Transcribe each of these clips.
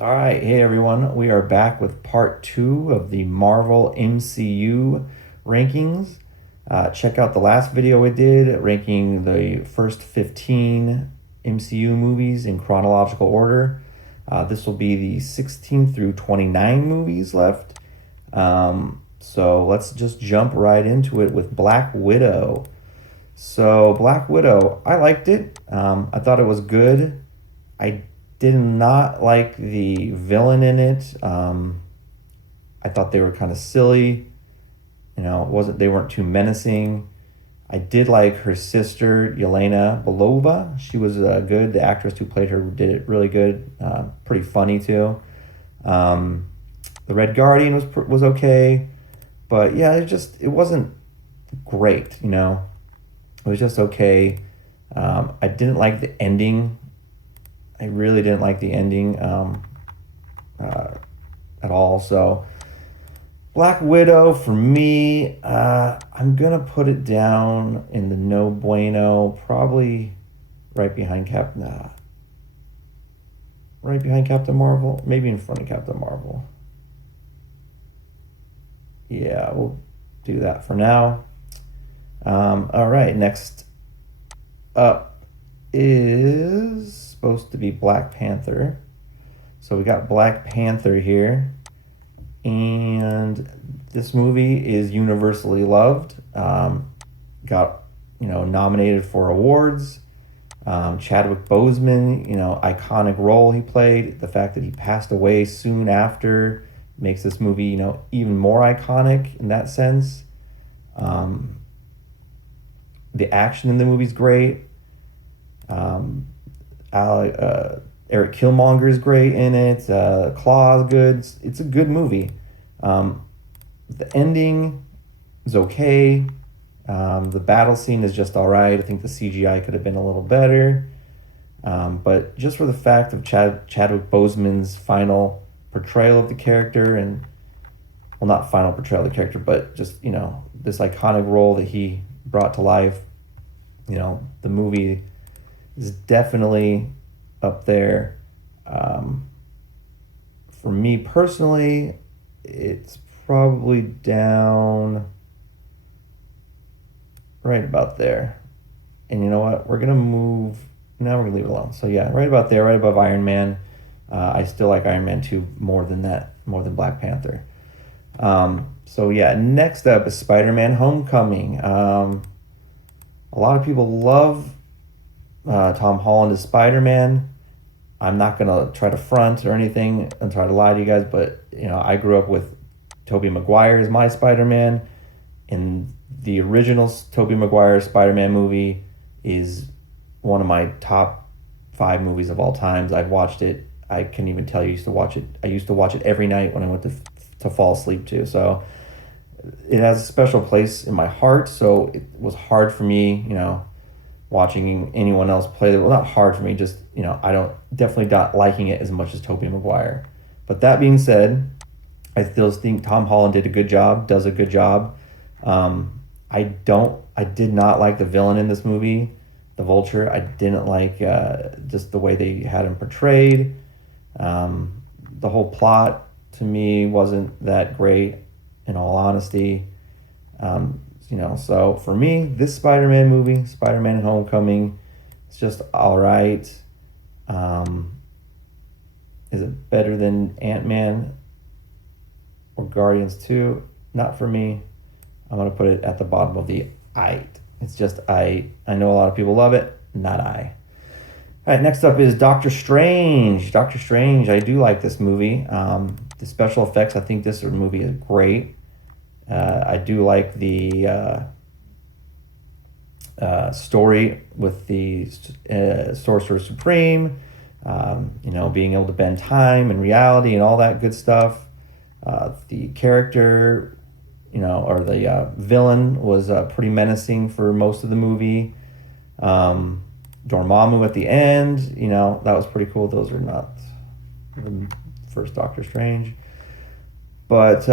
All right, hey everyone, we are back with part two of the Marvel MCU rankings. Check out the last video we did ranking the first 15 MCU movies in chronological order. This will be the 16 through 29 movies left. So let's just jump right into it with Black Widow. So, Black Widow, I liked it. I thought it was good. I did not like the villain in it. I thought they were kind of silly. It wasn't they weren't too menacing. I did like her sister Yelena Belova. She was good. The actress who played her did it really good. Pretty funny too. Um, the Red Guardian was okay, but yeah, it wasn't great. It was just okay. I didn't like the ending. I really didn't like the ending uh, at all. So Black Widow for me, I'm gonna put it down in the no bueno, probably right behind right behind Captain Marvel, maybe in front of Captain Marvel. Yeah, we'll do that for now. All right, next up is supposed to be Black Panther. So we got Black Panther here, and this movie is universally loved. Got nominated for awards. Chadwick Boseman, iconic role he played. The fact that he passed away soon after makes this movie, even more iconic in that sense. Um, the action in the movie is great. Um, Eric Killmonger is great in it. Claw's good. It's a good movie. The ending is okay. The battle scene is just all right. I think the CGI could have been a little better. But just for the fact of Chadwick Boseman's final portrayal of the character, and well, not final portrayal of the character, but just this iconic role that he brought to life. The movie is definitely up there. For me personally, it's probably down right about there. And you know what? We're gonna move. Now we're gonna leave it alone. So yeah, right about there, right above Iron Man. I still like Iron Man 2 more than that, more than Black Panther. So yeah, next up is Spider-Man Homecoming. A lot of people love Tom Holland as Spider-Man. I'm not gonna try to front or anything and try to lie to you guys, but I grew up with Tobey Maguire as my Spider-Man, and the original Tobey Maguire Spider-Man movie is one of my top five movies of all times. I've watched it. I can even tell you, used to watch it. I used to watch it every night when I went to fall asleep to. So it has a special place in my heart. So it was hard for me, watching anyone else play it. Well, not hard for me, just I don't definitely not liking it as much as Tobey Maguire. But that being said, I still think Tom Holland did a good job, does a good job. I did not like the villain in this movie, the Vulture. I didn't like just the way they had him portrayed. The whole plot to me wasn't that great, in all honesty. So for me, this Spider-Man movie, Spider-Man Homecoming, it's just all right. Is it better than Ant-Man or Guardians 2? Not for me. I'm going to put it at the bottom of the I. It's just I. I know a lot of people love it, not I. All right, next up is Doctor Strange. Doctor Strange, I do like this movie. The special effects, I think this movie is great. I do like the story with the Sorcerer Supreme, being able to bend time and reality and all that good stuff. The character, or the villain was pretty menacing for most of the movie. Dormammu at the end, that was pretty cool. Those are not the first Doctor Strange. But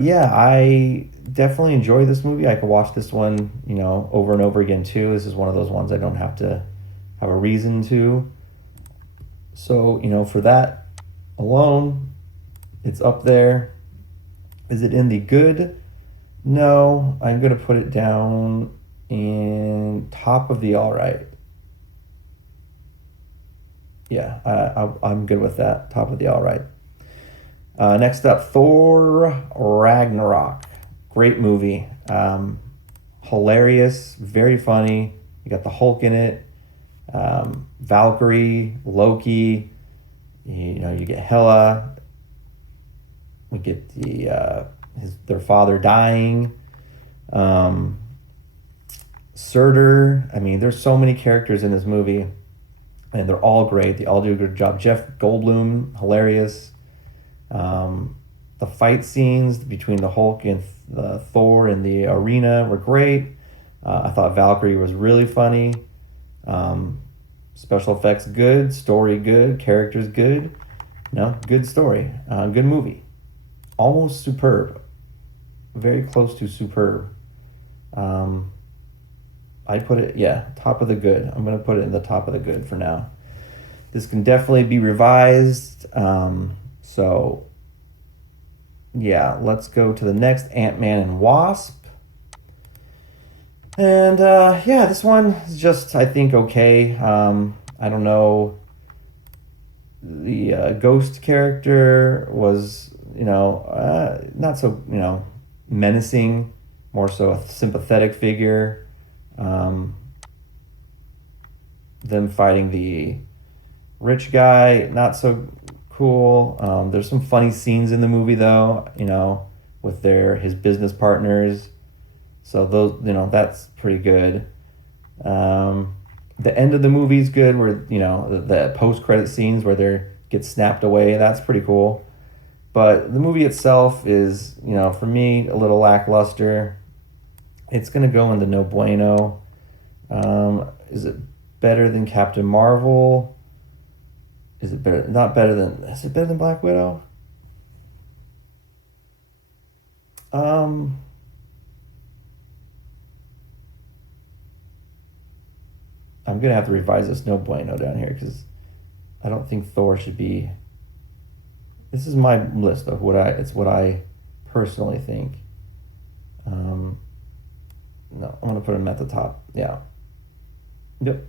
yeah, I definitely enjoy this movie. I could watch this one, over and over again too. This is one of those ones I don't have to have a reason to. So, for that, alone. It's up there. Is it in the good? No, I'm going to put it down in top of the all right. Yeah, I'm good with that. Top of the all right. Next up, Thor Ragnarok. Great movie. Hilarious, very funny. You got the Hulk in it. Valkyrie, Loki. You get Hela. We get their father dying. Surtur. I mean, there's so many characters in this movie, and they're all great. They all do a good job. Jeff Goldblum, hilarious. The fight scenes between the Hulk and the Thor in the arena were great. I thought Valkyrie was really funny. Special effects good, story good, characters good. Good story. Good movie. Almost superb. Very close to superb. I put it, top of the good. I'm going to put it in the top of the good for now. This can definitely be revised. Let's go to the next AntMan and Wasp. And this one is just, I think, okay. I don't know. The ghost character was, not so, menacing, more so a sympathetic figure. Them fighting the rich guy, not so cool. There's some funny scenes in the movie though, with his business partners. So those, that's pretty good. The end of the movie is good, where the post-credit scenes where they get snapped away. That's pretty cool. But the movie itself is, for me, a little lackluster. It's gonna go into no bueno. Is it better than Captain Marvel? Is it better? Not better than. Is it better than Black Widow? I'm gonna have to revise this no bueno down here because I don't think Thor should be. This is my list of what I personally think. No, I'm gonna put him at the top. Yeah. Yep.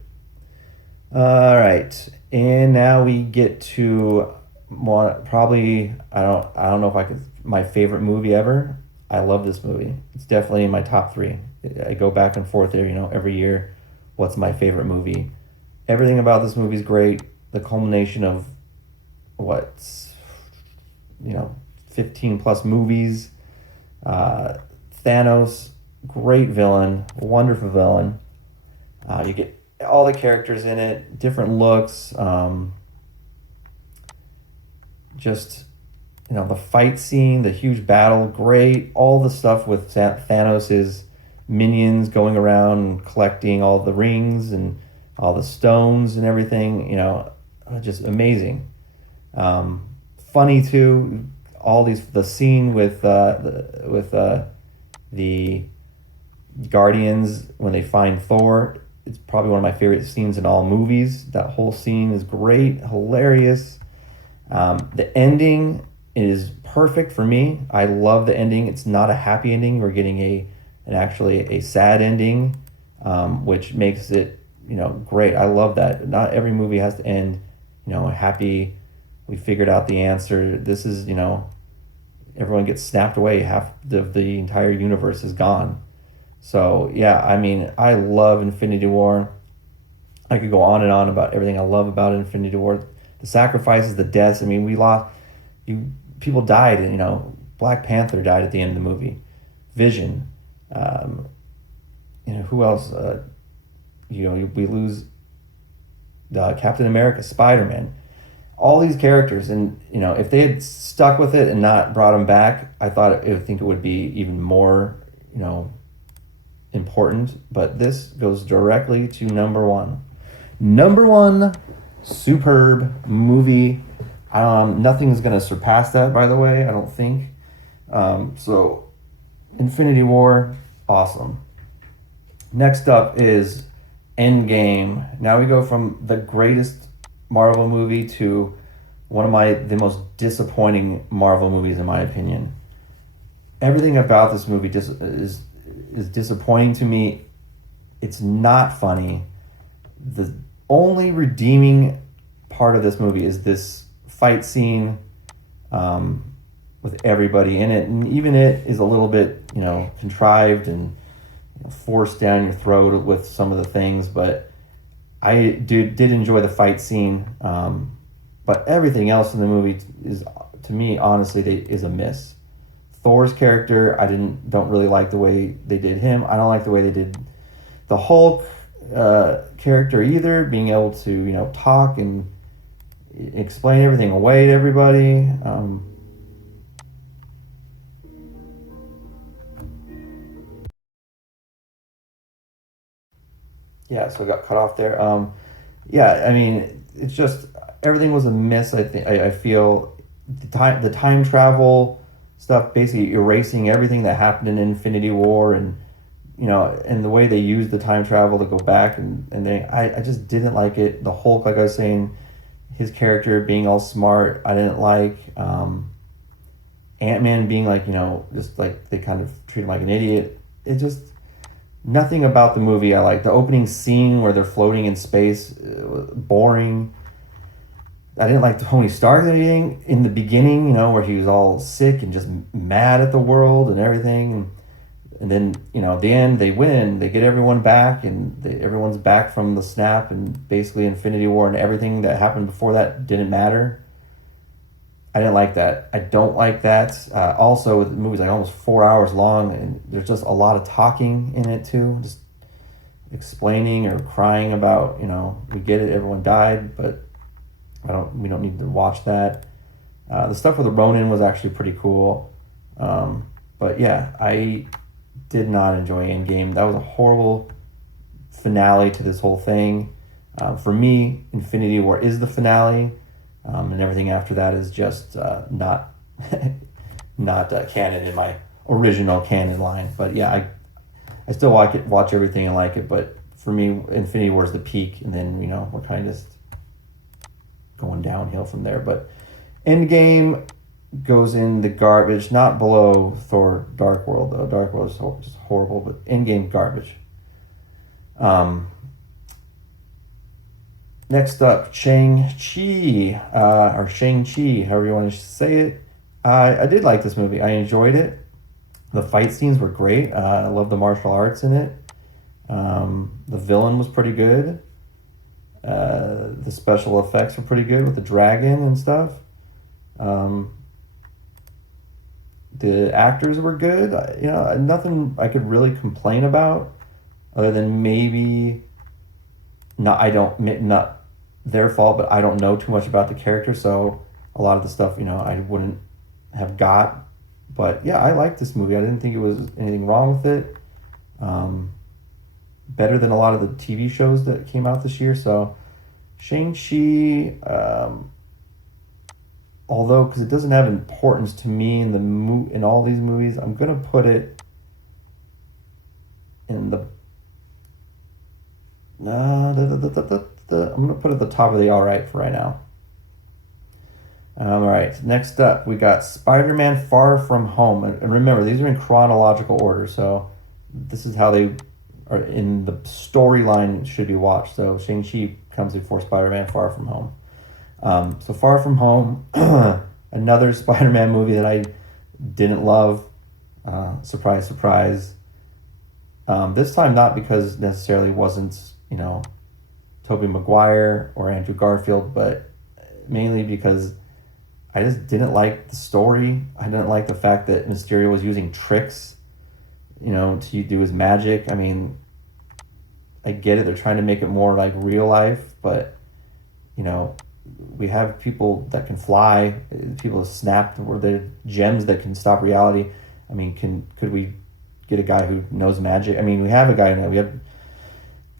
All right, and now we get to probably I don't know if I could my favorite movie ever. I love this movie. It's definitely in my top 3. I go back and forth there, every year. What's my favorite movie? Everything about this movie is great. The culmination of 15 plus movies. Thanos, great villain, wonderful villain. You get all the characters in it, different looks. The fight scene, the huge battle, great. All the stuff with Thanos' minions going around and collecting all the rings and all the stones and everything, just amazing. Funny too, the scene with the Guardians when they find Thor. It's probably one of my favorite scenes in all movies. That whole scene is great, hilarious. The ending is perfect for me. I love the ending. It's not a happy ending. We're getting actually a sad ending, which makes it, great. I love that. Not every movie has to end, happy. We figured out the answer. This is, everyone gets snapped away. Half of the entire universe is gone. So, I love Infinity War. I could go on and on about everything I love about Infinity War. The sacrifices, the deaths. We lost... people died, and, Black Panther died at the end of the movie. Vision. Who else? We lose Captain America, Spiderman. All these characters, and, if they had stuck with it and not brought them back, I think it would be even more, important, but this goes directly to number 1. Number 1, superb movie. Nothing's gonna surpass that, by the way, I don't think. So Infinity War, awesome. Next up is Endgame. Now we go from the greatest Marvel movie to one of the most disappointing Marvel movies in my opinion. Everything about this movie is disappointing to me. It's not funny. The only redeeming part of this movie is this fight scene with everybody in it, and even it is a little bit, contrived and forced down your throat with some of the things. But I did enjoy the fight scene, but everything else in the movie is, to me, honestly, is a miss. Thor's character, don't really like the way they did him. I don't like the way they did the Hulk character either, being able to talk and explain everything away to everybody. Yeah, so I got cut off there. Yeah, I mean, it's just everything was a miss. I feel the time travel stuff, basically erasing everything that happened in Infinity War, and the way they used the time travel to go back, I just didn't like it. The Hulk, like I was saying, his character being all smart, I didn't like. Ant-Man being like, just like they kind of treat him like an idiot. It just, nothing about the movie I like. The opening scene where they're floating in space, boring. I didn't like Tony Stark in the beginning, where he was all sick and just mad at the world and everything. And then, at the end, they win. They get everyone back, and everyone's back from the snap, and basically Infinity War and everything that happened before that didn't matter. I didn't like that. I don't like that. Also, with the movie's like almost 4 hours long, and there's just a lot of talking in it too, just explaining or crying about, we get it, everyone died, but we don't need to watch that. The stuff with the Ronin was actually pretty cool. But yeah, I did not enjoy Endgame. That was a horrible finale to this whole thing. For me, Infinity War is the finale, and everything after that is just not not canon in my original canon line. But yeah, I still watch everything and like it. But for me, Infinity War is the peak, and then we're kind of just going downhill from there. But Endgame goes in the garbage, not below Thor Dark World though. Dark World is just horrible, but Endgame garbage. Next up, Shang-Chi, or Shang-Chi, however you want to say it. I did like this movie. I enjoyed it. The fight scenes were great. I love the martial arts in it. The villain was pretty good. The special effects were pretty good with the dragon and stuff. The actors were good. Nothing I could really complain about, other than maybe not their fault, but I don't know too much about the character, so a lot of the stuff I wouldn't have got. But yeah, I liked this movie. I didn't think it was anything wrong with it. Better than a lot of the TV shows that came out this year. So Shang-Chi, although because it doesn't have importance to me in all these movies, I'm gonna put it in the I'm gonna put it at the top of the all right for right now. All right, next up we got Spider-Man Far From Home, and remember these are in chronological order, so this is how they are in the storyline should be watched. So Shang-Chi comes before Spider-Man Far From Home. So Far From Home, another Spider-Man movie that I didn't love. Surprise, surprise. This time not because necessarily wasn't, Tobey Maguire or Andrew Garfield, but mainly because I just didn't like the story. I didn't like the fact that Mysterio was using tricks, to do his magic. I mean, I get it. They're trying to make it more like real life, but, we have people that can fly, people snap, or they're gems that can stop reality. I mean, could we get a guy who knows magic? I mean, we have a guy now.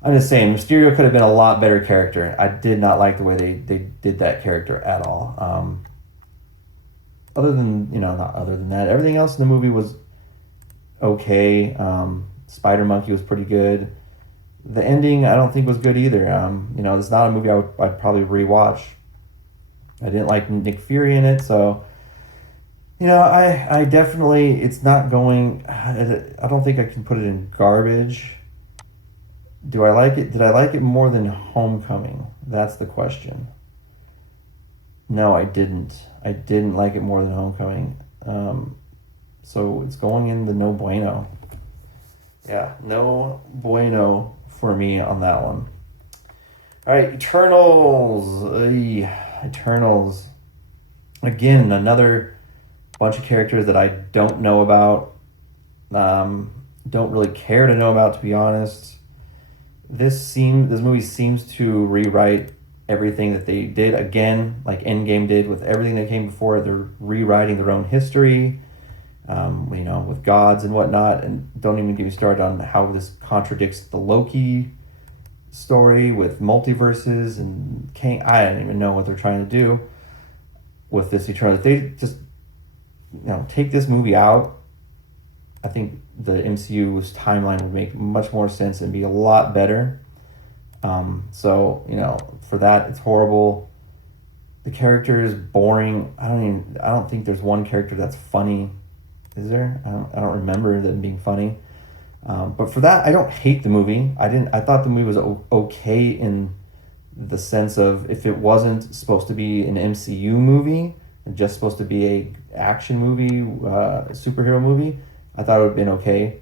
I'm just saying, Mysterio could have been a lot better character. I did not like the way they did that character at all. Not other than that, everything else in the movie was okay. Spider Monkey was pretty good. The ending, I don't think was good either. It's not a movie I'd probably rewatch. I didn't like Nick Fury in it, so I definitely, it's not going. I don't think I can put it in garbage. Do I like it? Did I like it more than Homecoming? That's the question. No, I didn't. I didn't like it more than Homecoming. So it's going in the no bueno. Yeah, no bueno for me on that one. All right, Eternals. Eternals. Again, another bunch of characters that I don't know about. Don't really care to know about, to be honest. This movie seems to rewrite everything that they did again, like Endgame did with everything that came before. They're rewriting their own history, with gods and whatnot. And don't even get me started on how this contradicts the Loki story with multiverses and Kang. I don't even know what they're trying to do with this Eternal. If they just take this movie out, I think the MCU's timeline would make much more sense and be a lot better. For that, it's horrible. The character is boring. I don't think there's one character that's funny. Is there? I don't remember them being funny. But for that, I don't hate the movie. I thought the movie was okay in the sense of, if it wasn't supposed to be an MCU movie and just supposed to be a action movie, superhero movie, I thought it would have been okay.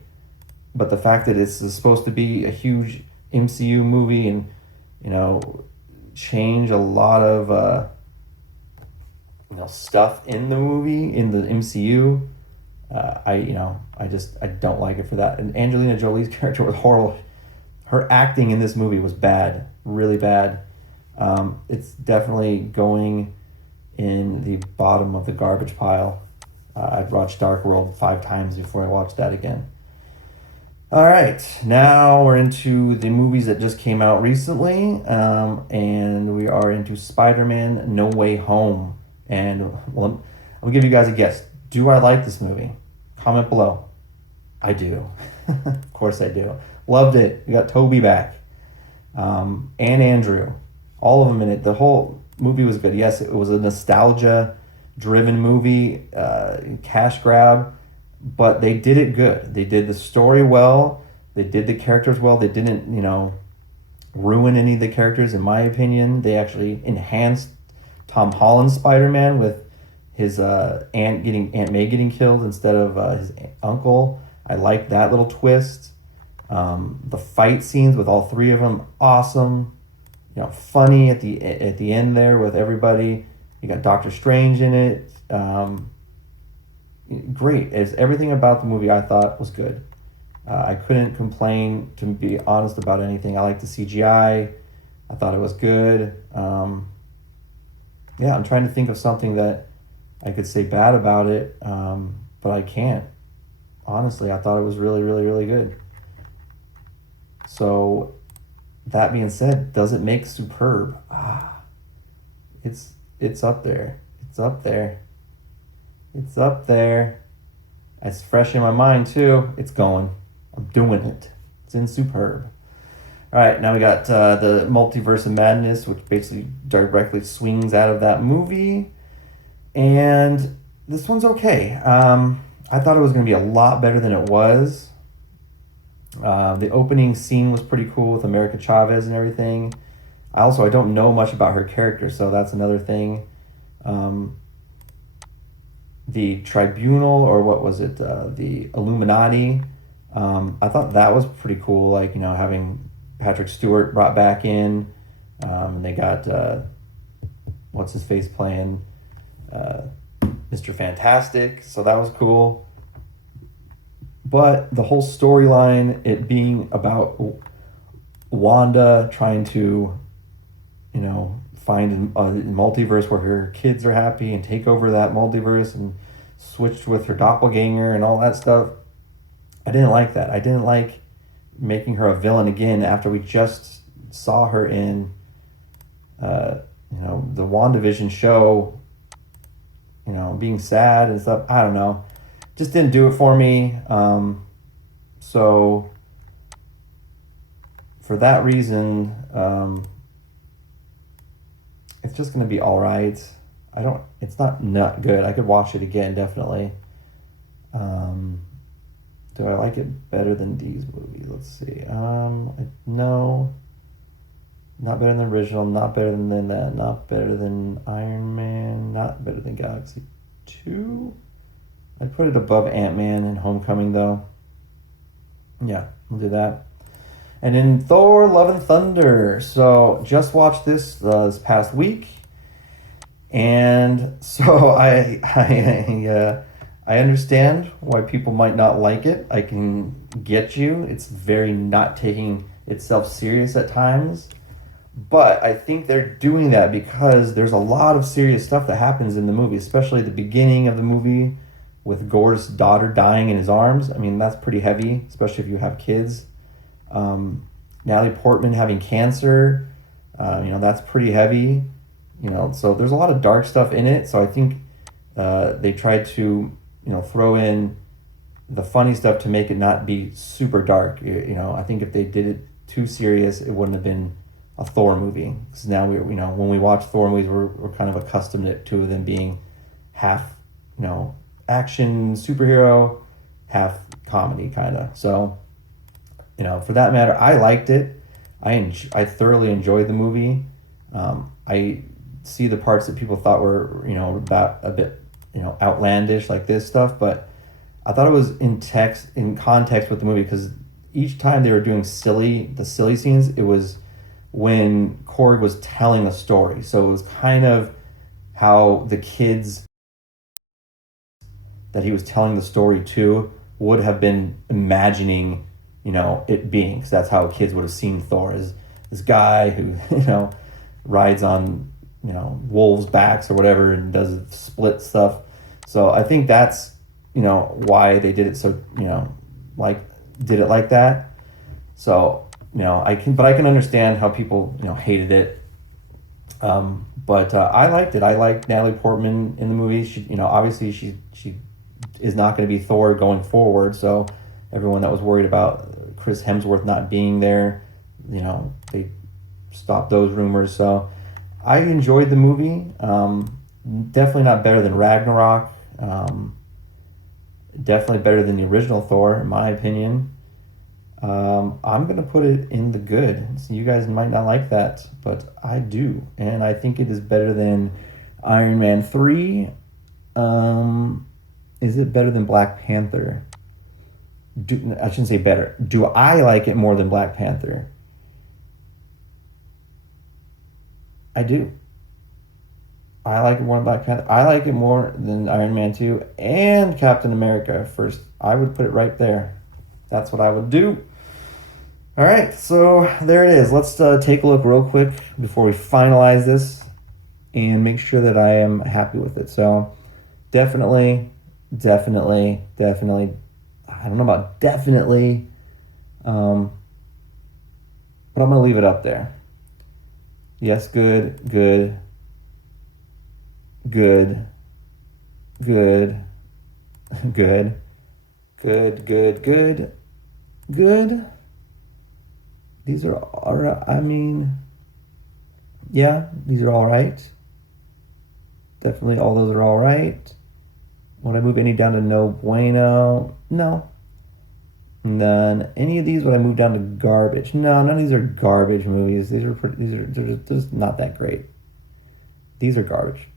But the fact that it's supposed to be a huge MCU movie and, change a lot of, stuff in the movie, in the MCU, I don't like it for that. And Angelina Jolie's character was horrible. Her acting in this movie was bad, really bad. It's definitely going in the bottom of the garbage pile. I've watched Dark World 5 times before I watched that again. All right, now we're into the movies that just came out recently, and we are into Spider-Man No Way Home. And well, I'll give you guys a guess. Do I like this movie? Comment below. I do. Of course I do. Loved it. We got Toby back. And Andrew. All of them in it. The whole movie was good. Yes, it was a nostalgia-driven movie, cash grab, but they did it good. They did the story well. They did the characters well. They didn't, ruin any of the characters, in my opinion. They actually enhanced Tom Holland's Spider-Man with his Aunt May getting killed instead of his uncle. I like that little twist. The fight scenes with all three of them, awesome. Funny at the end there with everybody. You got Doctor Strange in it. Great. Everything about the movie I thought was good. I couldn't complain, to be honest, about anything. I liked the CGI. I thought it was good. I'm trying to think of something that I could say bad about it, but I can't. Honestly, I thought it was really, really, really good. So, that being said, does it make superb? It's up there. It's up there. It's up there. It's fresh in my mind too. It's going. I'm doing it. It's in superb. All right, now we got the Multiverse of Madness, which basically directly swings out of that movie. And this one's okay. I thought it was going to be a lot better than it was. The opening scene was pretty cool with America Chavez and everything. I don't know much about her character, so that's another thing. The Tribunal, or what was it? The Illuminati. I thought that was pretty cool, having Patrick Stewart brought back in. And they got, what's his face playing? Mr. Fantastic. So that was cool. But the whole storyline, it being about Wanda trying to, find a multiverse where her kids are happy and take over that multiverse and switch with her doppelganger and all that stuff. I didn't like that. I didn't like making her a villain again after we just saw her in, the WandaVision show, being sad and stuff. I don't know. Just didn't do it for me. So for that reason, it's just going to be all right. It's not good. I could watch it again, definitely. Um, do I like it better than these movies? Let's see. No, not better than the original, not better than that, not better than Iron Man, not better than Galaxy 2. I'd put it above Ant-Man and Homecoming, though. Yeah, we'll do that. And then Thor: Love and Thunder. So just watched this past week, and so I understand why people might not like it. I can get you. It's very not taking itself serious at times, but I think they're doing that because there's a lot of serious stuff that happens in the movie, especially the beginning of the movie with Gore's daughter dying in his arms. I mean, that's pretty heavy, especially if you have kids. Natalie Portman having cancer, that's pretty heavy. So there's a lot of dark stuff in it. So I think they tried to, throw in the funny stuff to make it not be super dark. I think if they did it too serious, it wouldn't have been a Thor movie. Because now when we watch Thor movies, we're kind of accustomed to them being half, action superhero, half comedy kind of. So, for that matter, I liked it. I thoroughly enjoyed the movie. I see the parts that people thought were, about a bit, outlandish, like this stuff, but I thought it was in context with the movie, because each time they were doing the silly scenes, it was when Korg was telling a story. So it was kind of how the kids that he was telling the story to would have been imagining, it being, because that's how kids would have seen Thor, as this guy who, rides on, wolves' backs or whatever and does split stuff. So I think that's, why they did it so, did it like that. So, I can understand how people, hated it. But I liked it. I liked Natalie Portman in the movie. She, obviously she is not going to be Thor going forward. So everyone that was worried about Chris Hemsworth not being there, they stopped those rumors. So I enjoyed the movie. Definitely not better than Ragnarok. Definitely better than the original Thor, in my opinion. I'm going to put it in the good. So you guys might not like that, but I do. And I think it is better than Iron Man 3. Is it better than Black Panther? I shouldn't say better. Do I like it more than Black Panther? I do. I like it more than Black Panther. I like it more than Iron Man 2 and Captain America first. I would put it right there. That's what I would do. All right, so there it is. Let's take a look real quick before we finalize this and make sure that I am happy with it. So definitely. I don't know about definitely, but I'm going to leave it up there. Yes, good, good, good, good, good, good, good, good, good. These are all right. I mean, yeah, these are all right. Definitely all those are all right. Would I move any down to no bueno? No. None. Any of these would I move down to garbage? No, none of these are garbage movies. They're just not that great. These are garbage.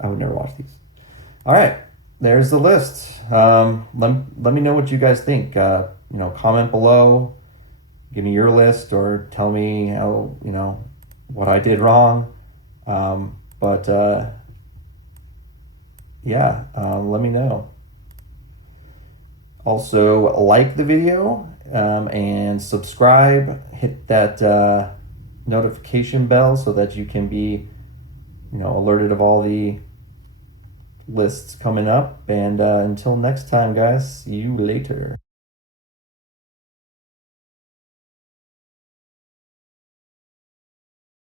I would never watch these. All right, there's the list. Let me know what you guys think. Comment below. Give me your list, or tell me how, what I did wrong. Let me know. Also, like the video and subscribe. Hit that notification bell so that you can be, alerted of all the lists coming up. And until next time, guys, see you later.